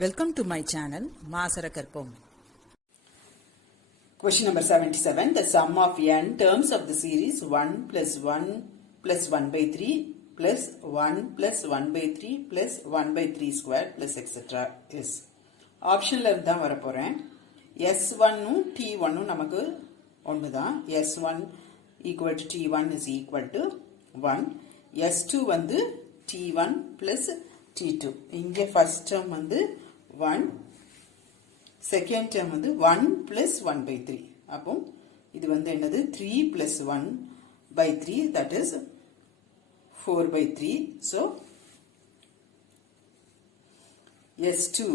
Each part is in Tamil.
Welcome to my channel, Maasarakarpom. Question number 77. The sum of n terms of the series 1 plus 1 plus 1 by 3 plus 1 plus 1 by 3 plus 1 by 3 square plus etc. is. ஆப்ஷனில் இருந்தால் வரப்போகிறேன். S1 T1 நமக்கு ஒன்று தான். S1 equal to T1 is equal to 1. S2 வந்து T1 plus T2. இங்கே first term வந்து 1. Second term வந்து 1 plus 1 by 3. அப்போ இது வந்து என்னது 3 plus 1 by 3, that is 4 by 3. So S2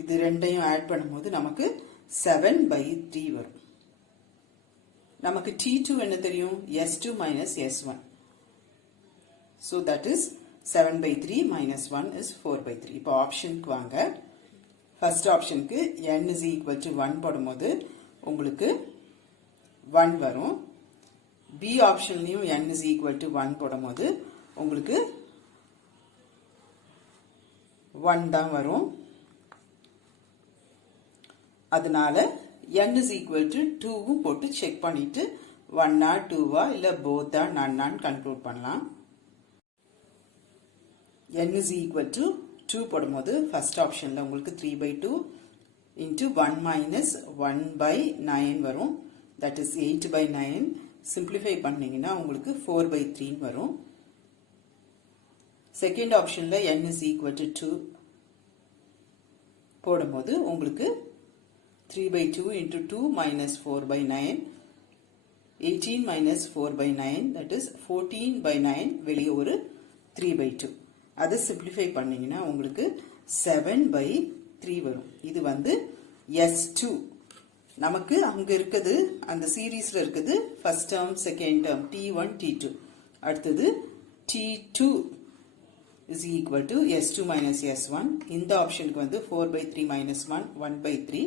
இது ரெண்டையும் ஆட் பண்ணும்போது நமக்கு 7 by 3 வரும். நமக்கு T2 என்ன தெரியும்? S2 minus S1. So that is 7 by 3 minus 1 is 4 by 3. இப்போ ஆப்ஷனுக்கு வாங்க. ஃபர்ஸ்ட் ஆப்ஷனுக்கு n is equal to 1 போடும்போது உங்களுக்கு 1 வரும். பி ஆப்ஷன்லையும் n is equal to 1 போடும்போது உங்களுக்கு 1 தான் வரும். அதனால n is equal to 2 போட்டு செக் பண்ணிட்டு 1 2 இல்ல both none கன்க்ளூட் பண்ணலாம். n is equal to 2 போடும்போது ஃபர்ஸ்ட் ஆப்ஷன்ல உங்களுக்கு 3 by 2 into 1 minus 1 by 9 வரும். that is 8 by 9. simplify பண்ணீங்கன்னா உங்களுக்கு 4 by 3 வரும். செகண்ட் ஆப்ஷன்ல n is equal to 2 போடும்போது உங்களுக்கு 3 by 2 into 2 minus 4 by 9. 18 minus 4 by 9, that is 14 by 9, வெளியே ஒரு 3 by 2. அது simplify பண்ணீங்கன்னா உங்களுக்கு 7 by 3 வரும். இது வந்து S2. நமக்கு அங்க இருக்குது, அந்த சீரீஸ்ல இருக்குது first term, second term, T1, T2. அடுத்தது T2 is equal to S2 minus S1. இந்த ஆப்ஷனுக்கு வந்து 4 by 3 minus 1, 1 by 3.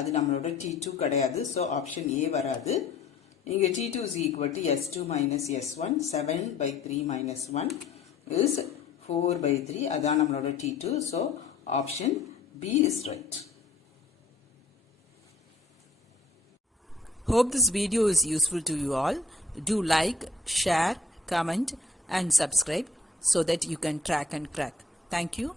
அது நம்மளோட T2 கிடையாது. So ஆப்ஷன் A வராது. இங்க T2 is equal to S2 minus S1. 7 by 3 minus 1 is 4 by 3. அதான் நம்மளோட T2. So option B is right. Hope this video is useful to you all. Do like, share, comment and subscribe so that you can track and crack. Thank you.